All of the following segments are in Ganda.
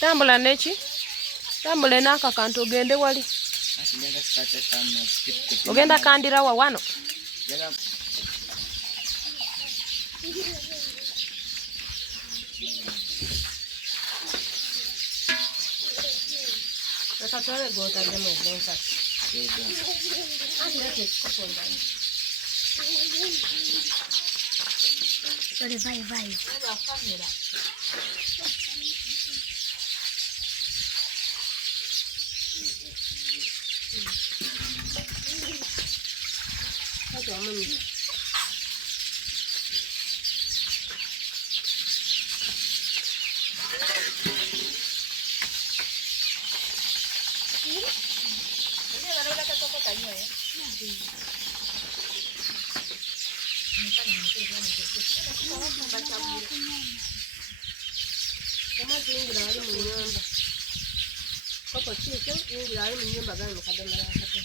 Tambula neki? Tambula n'aka kantu ogende wali. Ogenda kandira wa wano? Akatwale gw'otaddemu enkasi. Ate ekikopo ndala. Vai. Olha a câmera. Olha, mami. Kama tuingira wali mu nyumba. Kopo chike tuingira wali mu nyumba gani mukademera akate.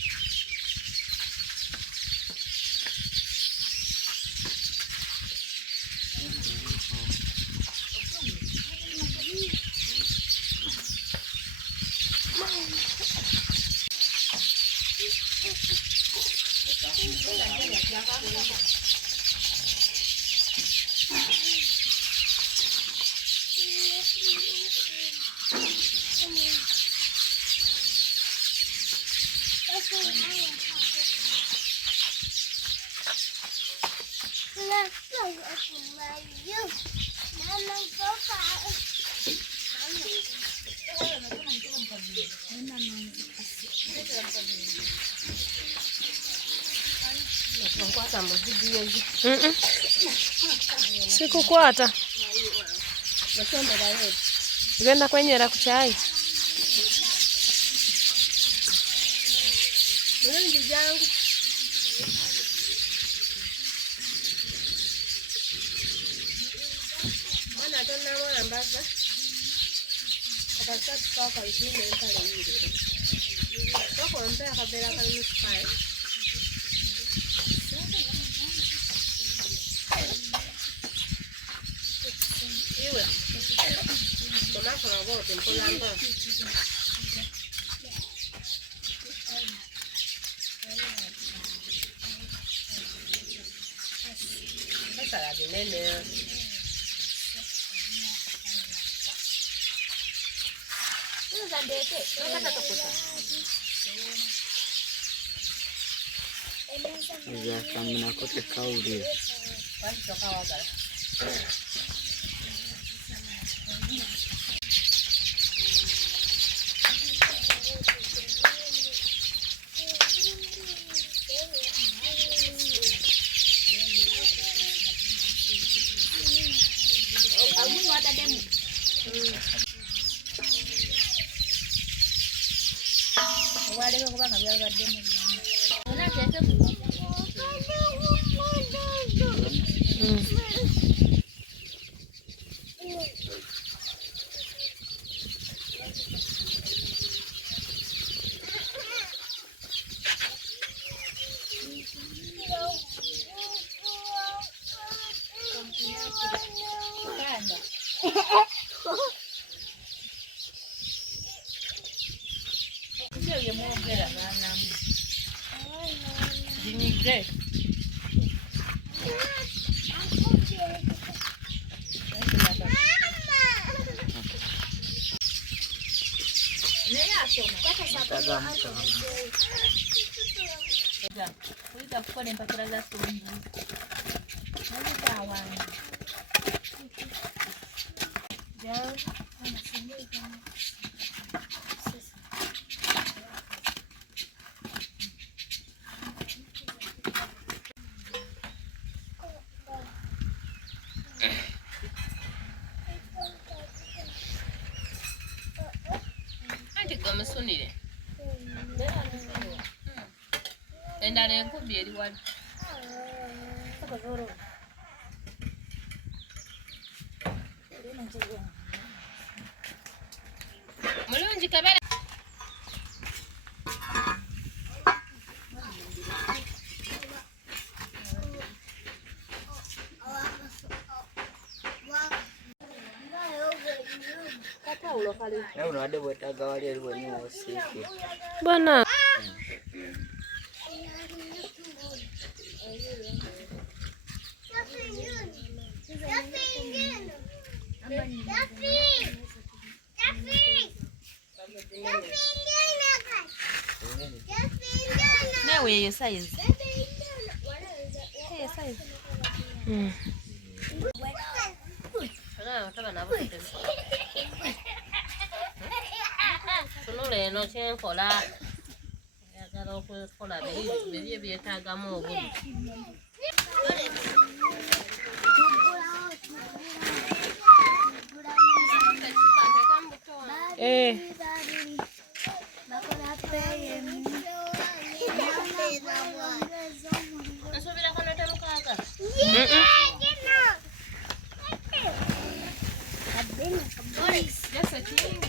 Sikukwata. Ugenda kwenyera ku chai. Ndio jangu. Mwana tona mwana mbaza. Akataka paka ikine mpale yiri. Soko mpea kabela kali nukai. Iwe. Toma kwa bote mpolamba. Para de nene. Ya kamina kote kauli. Endala enkubi eri wali. Mulungi kabera. Uno ade bwetaga wali aliwo ni wosiike. Bwana. Nawe your size. Hey, size. Kama na bote. Tunule no chenkola. Yagala okukola bibye byetagamu obudu. Nasubira kono tamukaga. Just a king.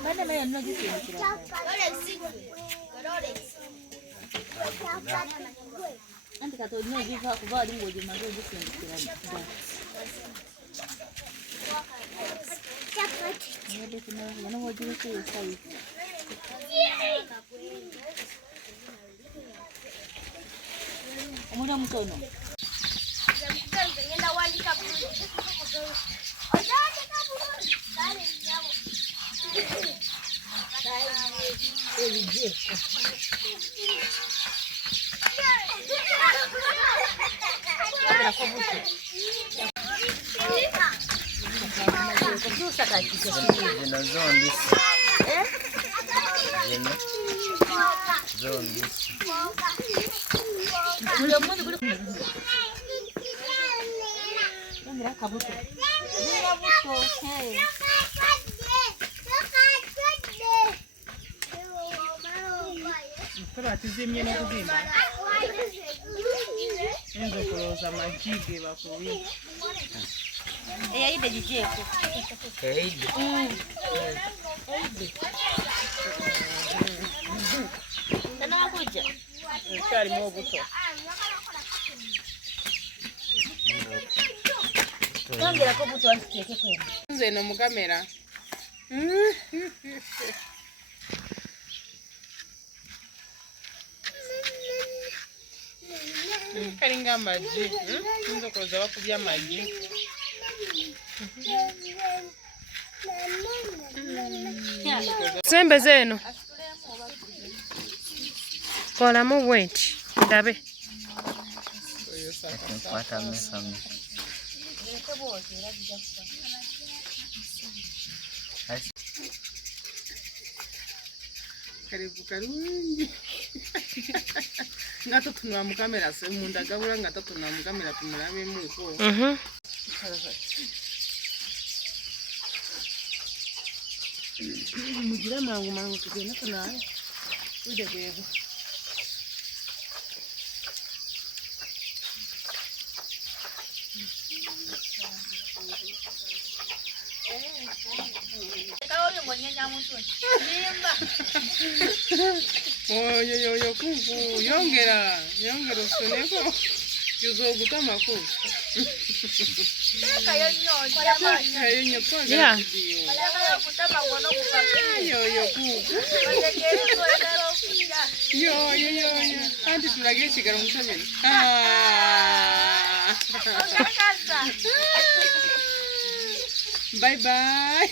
Mana mai no gisi ne kira. Anti ka to no gisi ko ba dingo di mago gisi ne kira. Chapati. Ne de no yana wo gisi ko sai. Omuna mutono. Ngenda wandika bulungi. Ojaandika bulungi. Kale nyabo. Elije. Abra kobuto. Kujusa katika Zino zondi. Zino. Zondi. Ule mmoja kule. Ngira kabuto. Ngira buto. Hey. Kora tizimye no kuzimba. Enzo kuloza majige bakubi. Ide jijeko. Kaide. Tana wakuja. Kali mo buto. Ngira ko buto antike kwenda. Nze no mu kamera. Kalinga maji. Nzo kuloza bakubya maji. Sembe zeno. Kola mu bwenti. Ndabe. Kwata mesami. Karibu karungi. Ngato tunwa mu kamera se munda gabula ngato tunwa mu kamera tumulabe mu ko. Mugira mangu tugenda tunaye. Uje bwego. Yo kuku yongera usuneko yuzo gutama ku kayo kwa Yeah. yo kuku yo anti tulage chigara musameni bye bye.